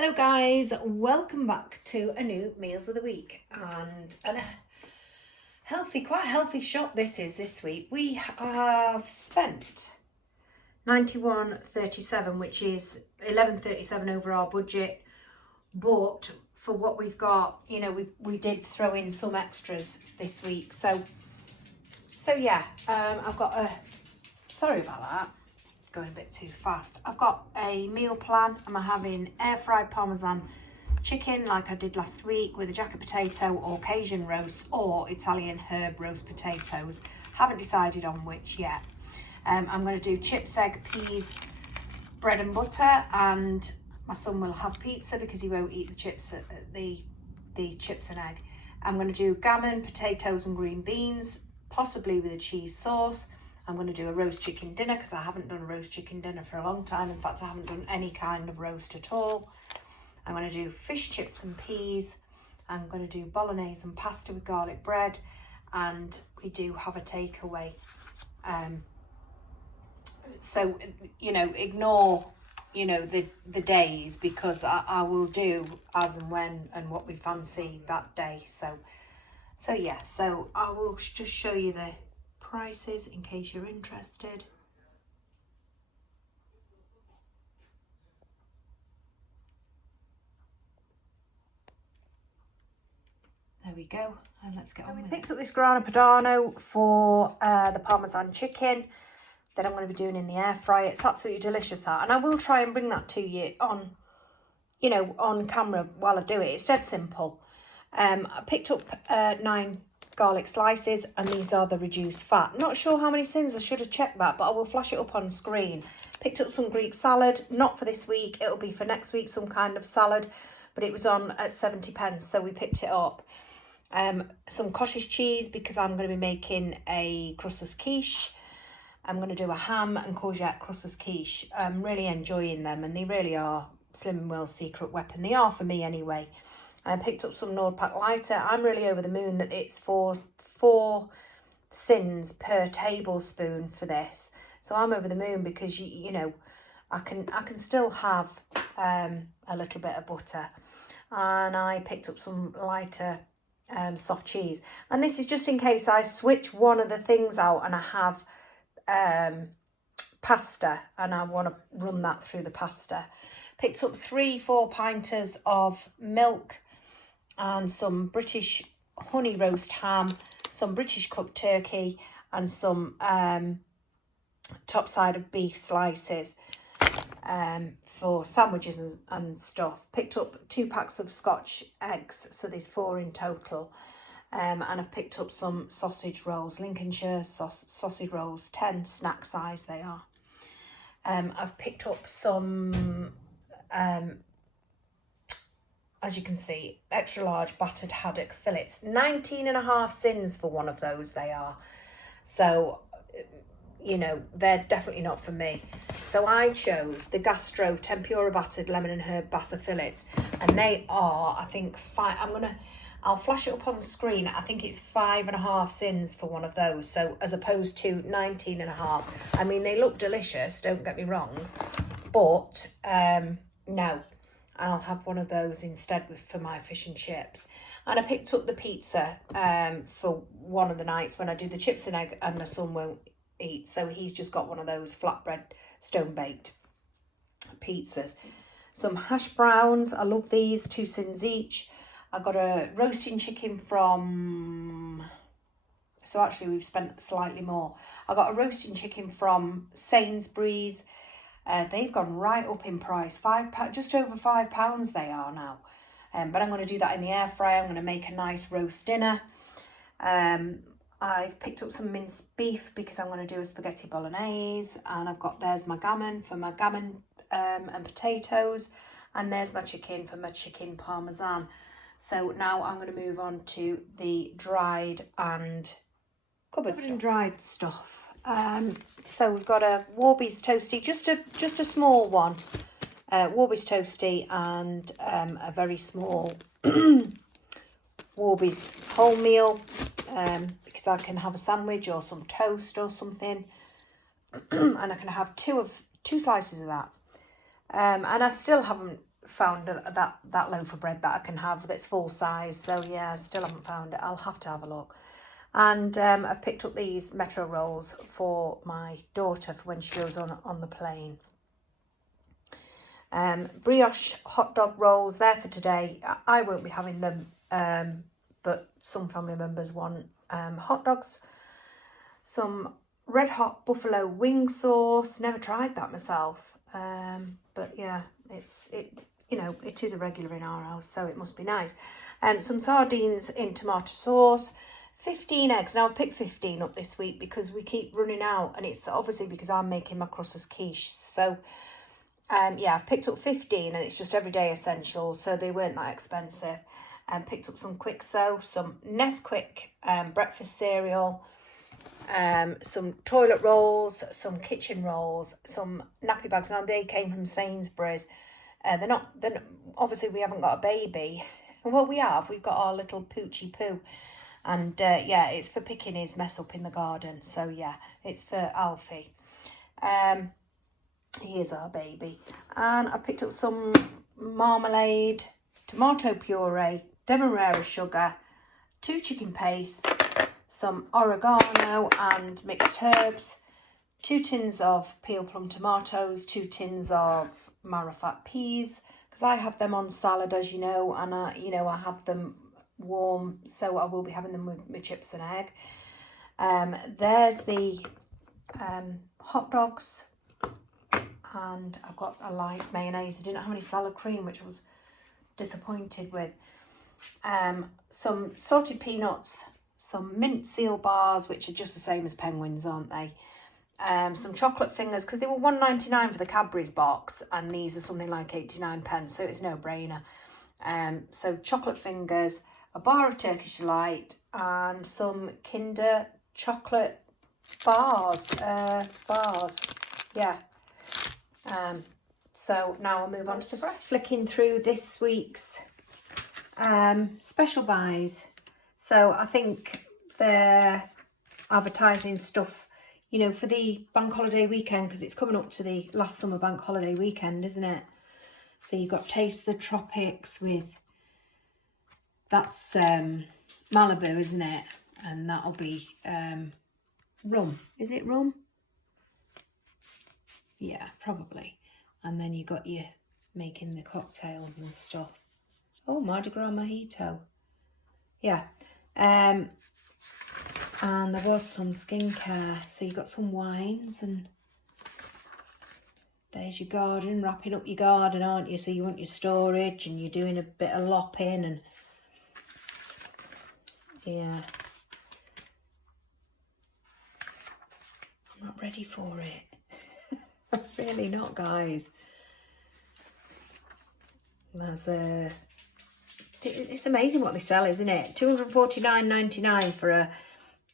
Hello guys, welcome back to a new Meals of the Week and a quite healthy shop this week. We have spent 91.37, which is 11.37 over our budget, but for what we've got, you know, we did throw in some extras this week. So yeah, I've got a, sorry about that. Going a bit too fast. I've got a meal plan. I'm having air fried Parmesan chicken like I did last week with a jacket potato or Cajun roast or Italian herb roast potatoes. Haven't decided on which yet. I'm going to do chips, egg, peas, bread and butter, and my son will have pizza because he won't eat the chips, the chips and egg. I'm going to do gammon, potatoes and green beans, possibly with a cheese sauce. I'm going to do a roast chicken dinner because I haven't done a roast chicken dinner for a long time. In fact, I haven't done any kind of roast at all. I'm going to do fish chips and peas. I'm going to do bolognese and pasta with garlic bread. And we do have a takeaway. So, you know, ignore, you know, the days because I will do as and when and what we fancy that day. So yeah, so I will just show you the prices in case you're interested. There we go, and let's get on with it. We picked up this grana padano for the Parmesan chicken that I'm going to be doing in the air fryer. It's absolutely delicious, that, and I will try and bring that to you on, you know, on camera while I do it. It's dead simple. I picked up 9 garlic slices, and these are the reduced fat. Not sure how many things, I should have checked that, but I will flash it up on screen. Picked up some Greek salad, not for this week, it'll be for next week, some kind of salad, but it was on at 70p, so we picked it up. Some cottage cheese because I'm going to be making a crustless quiche. I'm going to do a ham and courgette crustless quiche. I'm really enjoying them, and they really are Slim and Will's secret weapon. They are for me anyway. I picked up some Nordpack lighter. I'm really over the moon that it's for 4 sins per tablespoon for this. So I'm over the moon because you know, I can still have a little bit of butter. And I picked up some lighter soft cheese. And this is just in case I switch one of the things out and I have pasta and I want to run that through the pasta. Picked up 3-4 pinters of milk and some British honey roast ham, some British cooked turkey, and some top side of beef slices for sandwiches and stuff. Picked up 2 packs of Scotch eggs, so there's 4 in total. And I've picked up some sausage rolls, Lincolnshire sausage rolls, 10 snack size they are. I've picked up some as you can see, extra large battered haddock fillets. 19.5 sins for one of those they are. So, you know, they're definitely not for me. So I chose the Gastro tempura battered lemon and herb bassa fillets. And they are, I think, I'll flash it up on the screen. I think it's 5.5 sins for one of those. So as opposed to 19.5. I mean, they look delicious, don't get me wrong. But, no. I'll have one of those instead for my fish and chips. And I picked up the pizza for one of the nights when I do the chips and egg and my son won't eat. So he's just got one of those flatbread stone-baked pizzas. Some hash browns. I love these, 2 sins each. I got a roasting chicken from... So actually we've spent slightly more. I got a roasting chicken from Sainsbury's. They've gone right up in price, just over £5 they are now. But I'm going to do that in the air fryer. I'm going to make a nice roast dinner. I've picked up some minced beef because I'm going to do a spaghetti bolognese. And there's my gammon for my gammon and potatoes. And there's my chicken for my chicken parmesan. So now I'm going to move on to the dried and cupboard stuff. Dried stuff. So we've got a Warby's toasty, just a small one, Warby's toasty, and a very small Warby's wholemeal, because I can have a sandwich or some toast or something, and I can have two slices of that. And I still haven't found that loaf of bread that I can have that's full size. So yeah, still haven't found it. I'll have to have a look. And I've picked up these Metro rolls for my daughter for when she goes on the plane. Brioche hot dog rolls, there for today. I won't be having them, but some family members want hot dogs. Some red hot buffalo wing sauce. Never tried that myself, but yeah, it is a regular in our house, so it must be nice. Some sardines in tomato sauce. 15 eggs. Now I've picked 15 up this week because we keep running out, and it's obviously because I'm making my crustless quiche. So yeah, I've picked up 15, and it's just everyday essentials, so they weren't that expensive. Picked up some Quixo, some Nesquik breakfast cereal, some toilet rolls, some kitchen rolls, some nappy bags. Now they came from Sainsbury's. They're not obviously we haven't got a baby. Well, we've got our little Poochie Poo. And yeah, it's for picking his mess up in the garden. So yeah, it's for Alfie. He is our baby. And I picked up some marmalade, tomato puree, demerara sugar, 2 chicken pastes, some oregano and mixed herbs, 2 tins of peel plum tomatoes, 2 tins of marrowfat peas, because I have them on salad, as you know, and I have them warm, so I will be having them with my chips and egg. There's the hot dogs, and I've got a light mayonnaise. I didn't have any salad cream, which I was disappointed with. Some salted peanuts, some mint seal bars, which are just the same as penguins, aren't they? Some chocolate fingers, because they were £1.99 for the Cadbury's box, and these are something like 89p, so it's no brainer. So chocolate fingers, a bar of Turkish Delight, and some Kinder chocolate bars. Yeah. So now I'll move on to the bread. Flicking through this week's special buys. So I think they're advertising stuff, for the bank holiday weekend, because it's coming up to the last summer bank holiday weekend, isn't it? So you've got Taste the Tropics with, that's Malibu, isn't it? And that'll be rum. Is it rum? Yeah, probably. And then you got your making the cocktails and stuff. Oh, Mardi Gras Mojito. Yeah. And there was some skincare. So you got some wines, and there's your garden, wrapping up your garden, aren't you? So you want your storage, and you're doing a bit of lopping, and yeah. I'm not ready for it. I'm really not, guys. It's amazing what they sell, isn't it? $249.99 for a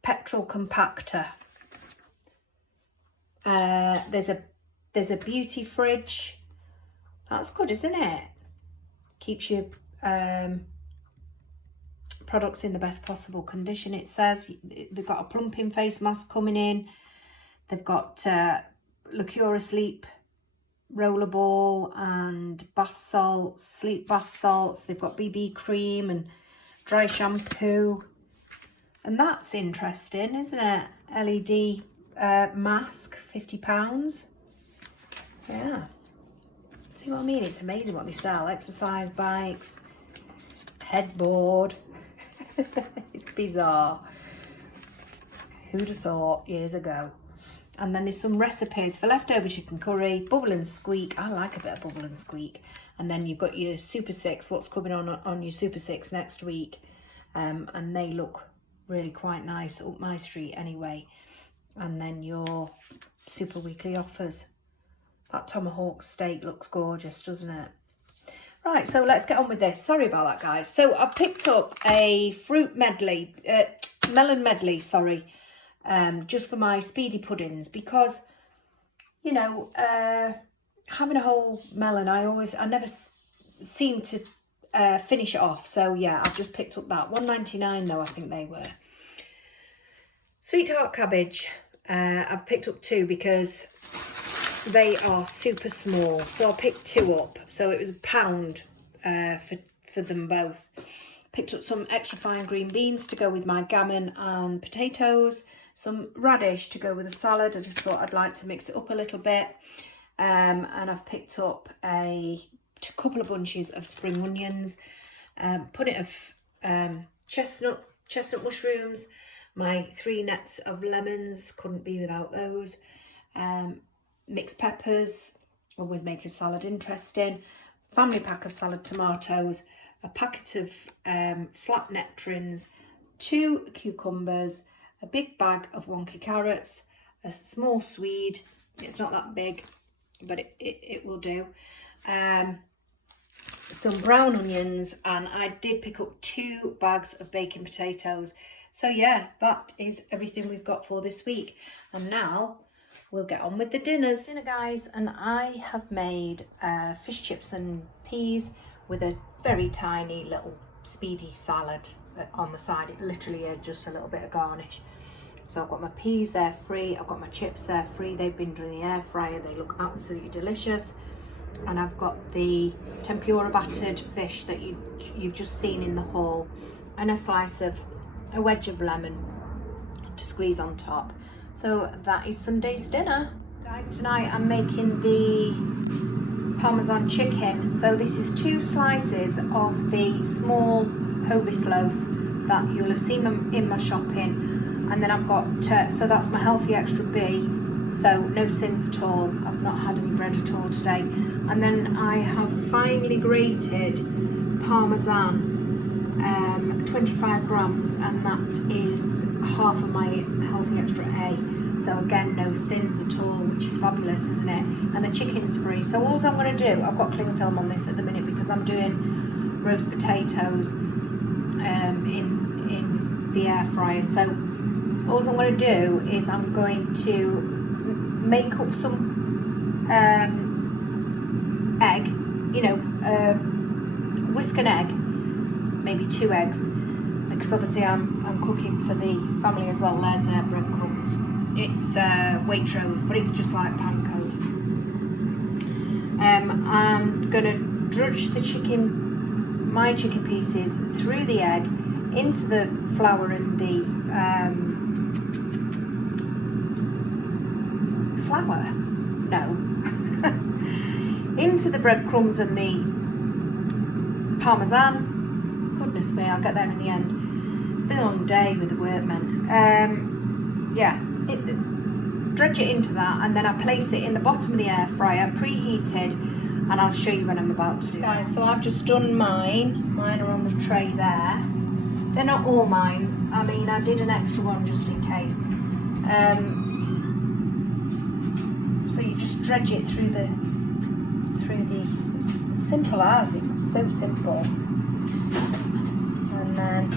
petrol compactor. There's a beauty fridge. That's good, isn't it? Keeps your products in the best possible condition. It says they've got a plumping face mask coming in. They've got Lacura Sleep rollerball and bath salts, sleep bath salts. They've got BB cream and dry shampoo. And that's interesting, isn't it? LED mask, £50. Yeah. See what I mean? It's amazing what they sell. Exercise bikes, headboard. It's bizarre. Who'd have thought years ago? And then there's some recipes for leftover chicken curry, bubble and squeak. I like a bit of bubble and squeak. And then you've got your Super 6, what's coming on your Super 6 next week. And they look really quite nice up my street anyway. And then your Super Weekly offers. That tomahawk steak looks gorgeous, doesn't it? Right, so let's get on with this. Sorry about that, guys. So I picked up a melon medley, sorry. Just for my speedy puddings, because having a whole melon, I never seem to finish it off. So yeah, I've just picked up that $1.99 though, I think they were. Sweetheart cabbage, I've picked up 2 because they are super small, so I picked 2 up. So it was £1 for them both. Picked up some extra fine green beans to go with my gammon and potatoes, some radish to go with the salad. I just thought I'd like to mix it up a little bit. And I've picked up a couple of bunches of spring onions, put it of chestnut mushrooms, my 3 nets of lemons, couldn't be without those, mixed peppers, always make a salad interesting, family pack of salad tomatoes, a packet of flat nectarines, 2 cucumbers, a big bag of wonky carrots, a small swede, it's not that big, but it will do, some brown onions, and I did pick up 2 bags of baking potatoes. So yeah, that is everything we've got for this week. And now we'll get on with the dinners. Dinner, guys, and I have made fish chips and peas with a very tiny little speedy salad on the side. It literally is just a little bit of garnish. So I've got my peas there free, I've got my chips there free, they've been done in the air fryer, they look absolutely delicious. And I've got the tempura battered fish that you've just seen in the haul, and a wedge of lemon to squeeze on top. So that is Sunday's dinner. Guys, tonight I'm making the Parmesan chicken. So this is 2 slices of the small Hovis loaf that you'll have seen in my shopping. And then I've got, so that's my healthy extra B. So no sins at all. I've not had any bread at all today. And then I have finely grated Parmesan, 25 grams, and that is half of my healthy extra A. So again, no sins at all, which is fabulous, isn't it? And the chicken's free. So all I'm going to do, I've got cling film on this at the minute because I'm doing roast potatoes in the air fryer. So all I'm going to do is I'm going to make up some egg, whisk an egg, maybe 2 eggs, because obviously I'm cooking for the family as well. There's their breadcrumbs. It's Waitrose, but it's just like panko. I'm gonna drudge my chicken pieces through the egg into the flour and the into the breadcrumbs and the Parmesan. Goodness me, I'll get there in the end. It's been a long day with the workmen. Dredge it into that, and then I place it in the bottom of the air fryer, preheated, and I'll show you when I'm about to do that. Guys, so I've just done mine. Mine are on the tray there. They're not all mine. I mean, I did an extra one just in case. So you just dredge it through the it's simple as, it's so simple. And then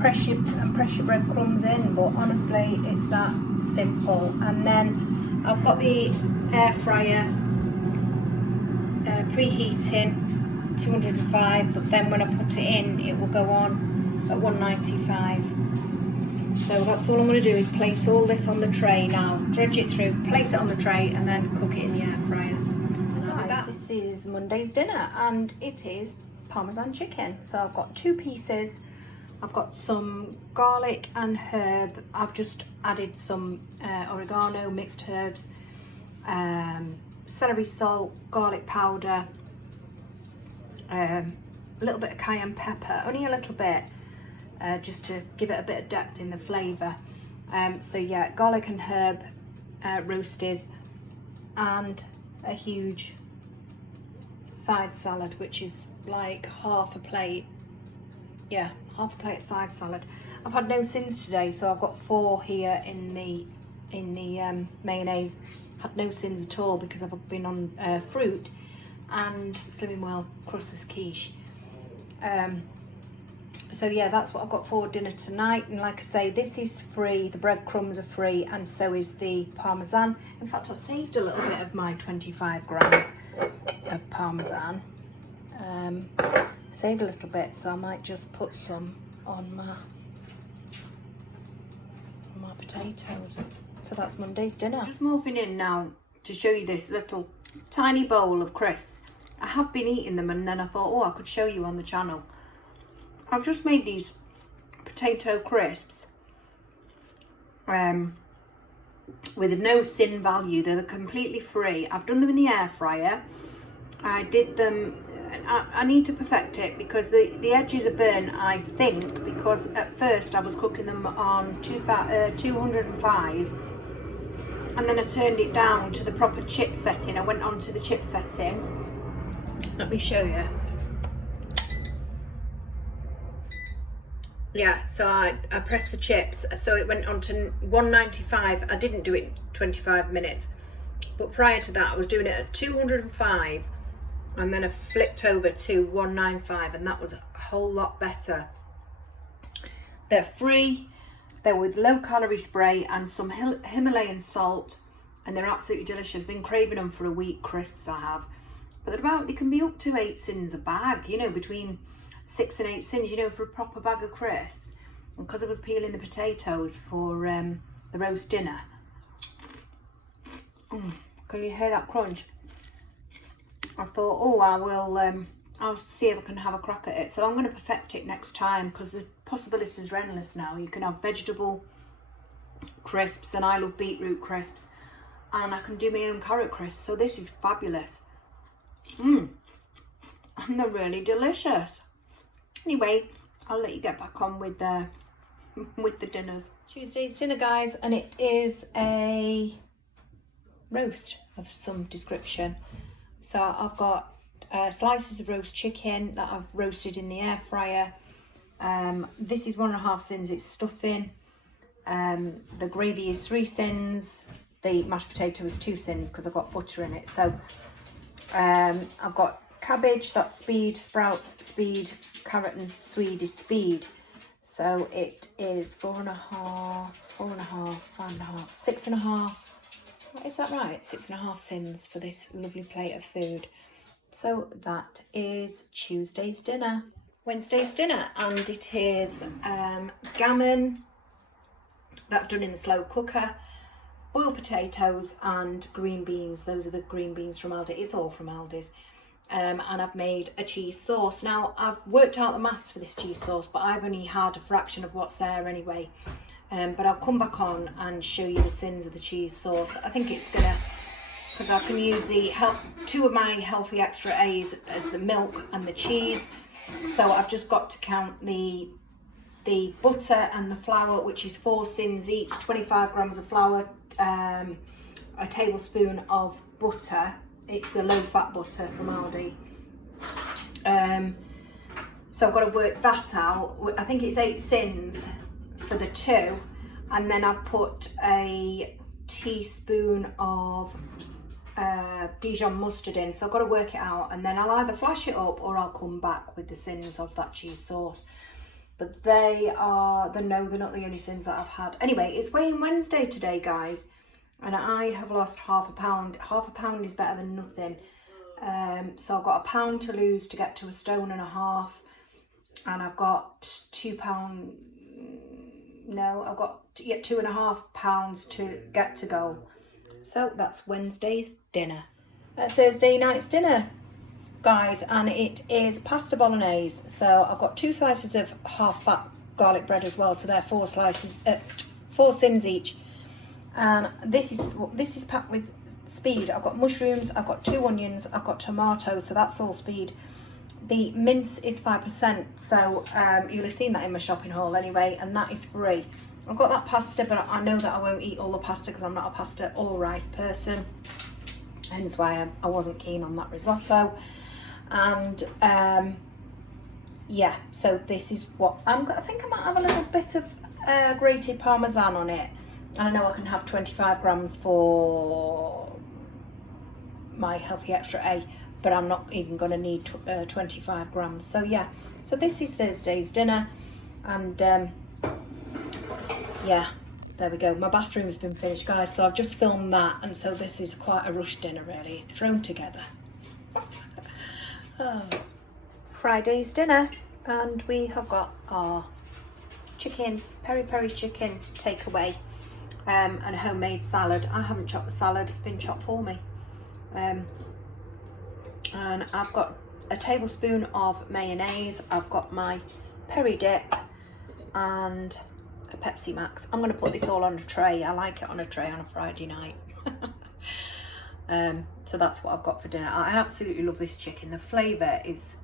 press your breadcrumbs in, but honestly it's that simple. And then I've got the air fryer preheating 205, but then when I put it in it will go on at 195. So that's all I'm going to do is place all this on the tray now, dredge it through, place it on the tray, and then cook it in the air fryer. Guys, this is Monday's dinner, and it is Parmesan chicken. So I've got 2 pieces. I've got some garlic and herb. I've just added some oregano, mixed herbs, celery salt, garlic powder, a little bit of cayenne pepper, only a little bit. Just to give it a bit of depth in the flavour. So yeah, garlic and herb roasted, and a huge side salad, which is like half a plate. Yeah, half a plate side salad. I've had no sins today, so I've got 4 here in the mayonnaise. Had no sins at all because I've been on fruit and Slimming World Crustless quiche. So yeah, that's what I've got for dinner tonight. And like I say, this is free, the breadcrumbs are free, and so is the Parmesan. In fact, I saved a little bit of my 25 grams of Parmesan. Saved a little bit, so I might just put some on my potatoes. So that's Monday's dinner. Just morphing in now to show you this little tiny bowl of crisps. I have been eating them and then I thought, oh, I could show you on the channel. I've just made these potato crisps with no sin value. They're completely free. I've done them in the air fryer. I did them, I need to perfect it because the edges are burnt, I think, because at first I was cooking them on 205 and then I turned it down to the proper chip setting. I went on to the chip setting. Let me show you. Yeah, so I pressed the chips, so it went on to 195. I didn't do it in 25 minutes, but prior to that I was doing it at 205 and then I flicked over to 195 and that was a whole lot better. They're free, they're with low calorie spray and some Himalayan salt, and they're absolutely delicious. Been craving them for a week, crisps I have. But they can be up to 8 cents a bag, you know, between 6 and 8 cents, you know, for a proper bag of crisps. And because I was peeling the potatoes for the roast dinner. Can you hear that crunch? I thought, oh, I'll see if I can have a crack at it. So I'm going to perfect it next time because the possibilities are endless now. You can have vegetable crisps, and I love beetroot crisps, and I can do my own carrot crisps. So this is fabulous. And they're really delicious. Anyway, I'll let you get back on with the dinners. Tuesday's dinner, guys, and it is a roast of some description. So I've got slices of roast chicken that I've roasted in the air fryer. This is 1.5 cents, it's stuffing. The gravy is 3 cents. The mashed potato is 2 cents because I've got butter in it. So I've got cabbage, that's speed, sprouts, speed, carrot and swede is speed. So it is 4.5, 5.5, 6.5. Is that right? 6.5 cents for this lovely plate of food. So that is Tuesday's dinner. Wednesday's dinner, and it is gammon that I've done in the slow cooker, boiled potatoes and green beans. Those are the green beans from Aldi. It's all from Aldi's. And I've made a cheese sauce. Now I've worked out the maths for this cheese sauce, but I've only had a fraction of what's there anyway. But I'll come back on and show you the sins of the cheese sauce. I think it's gonna, because I can use the 2 of my healthy extra A's as the milk and the cheese. So I've just got to count the butter and the flour, which is 4 cents each. 25 grams of flour, a tablespoon of butter. It's the low fat butter from Aldi. So I've got to work that out. I think it's 8 cents for the 2, and then I've put a teaspoon of Dijon mustard in, so I've got to work it out, and then I'll either flash it up or I'll come back with the sins of that cheese sauce. But they're not the only sins that I've had. Anyway, it's weighing Wednesday today, guys, and I have lost half a pound. Half a pound is better than nothing. So I've got a pound to lose to get to 1.5 stone, and I've got 2 pounds. No, I've got 2.5 pounds to get to goal. So that's Wednesday's dinner. Thursday night's dinner, guys, and it is pasta bolognese. So I've got 2 slices of half-fat garlic bread as well. So they're 4 slices, 4 cents each. And this is packed with speed. I've got mushrooms, I've got 2 onions, I've got tomatoes. So that's all speed. The mince is 5%, so you'll have seen that in my shopping haul anyway, and that is free. I've got that pasta, but I know that I won't eat all the pasta because I'm not a pasta or rice person, hence why I wasn't keen on that risotto. And yeah, so this is what I think I might have a little bit of grated parmesan on it, and I know I can have 25 grams for my healthy extra A, but I'm not even going to need 25 grams. So yeah, so this is Thursday's dinner, and yeah, there we go. My bathroom's been finished, guys, so I've just filmed that, and so this is quite a rush dinner really, thrown together. Oh. Friday's dinner, and we have got our chicken, peri-peri chicken takeaway. and a homemade salad. I haven't chopped the salad, it's been chopped for me. And I've got a tablespoon of mayonnaise, I've got my peri dip and a Pepsi Max. I'm going to put this all on a tray. I like it on a tray on a Friday night. So that's what I've got for dinner. I absolutely love this chicken. The flavour is,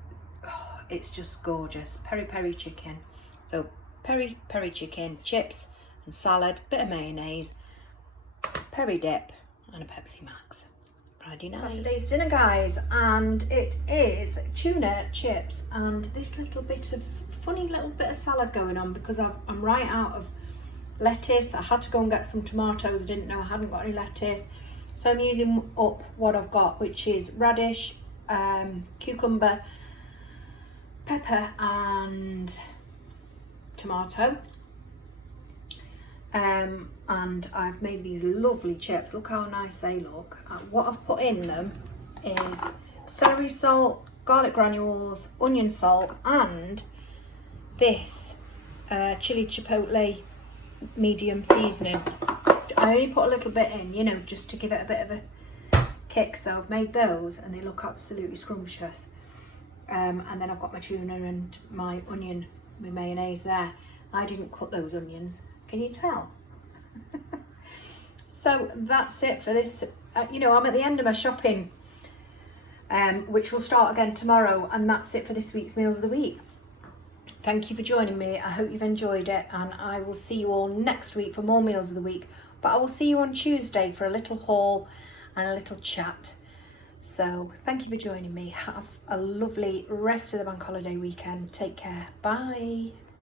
oh, it's just gorgeous. Peri chicken. So peri chicken, chips and salad, bit of mayonnaise, peri dip and a Pepsi Max. Friday night. That's today's dinner, guys, and it is tuna, chips and this little bit of funny little bit of salad going on because I'm right out of lettuce. I had to go and get some tomatoes. I didn't know I hadn't got any lettuce, so I'm using up what I've got, which is radish, cucumber, pepper and tomato. And I've made these lovely chips. Look how nice they look. What I've put in them is celery salt, garlic granules, onion salt and this chili chipotle medium seasoning. I only put a little bit in, you know, just to give it a bit of a kick. So I've made those and they look absolutely scrumptious. And then I've got my tuna and my onion with mayonnaise there. I didn't cut those onions. Can you tell? So that's it for this. You know, I'm at the end of my shopping, which will start again tomorrow, and that's it for this week's Meals of the Week. Thank you for joining me. I hope you've enjoyed it, and I will see you all next week for more Meals of the Week. But I will see you on Tuesday for a little haul and a little chat. So thank you for joining me. Have a lovely rest of the bank holiday weekend. Take care. Bye.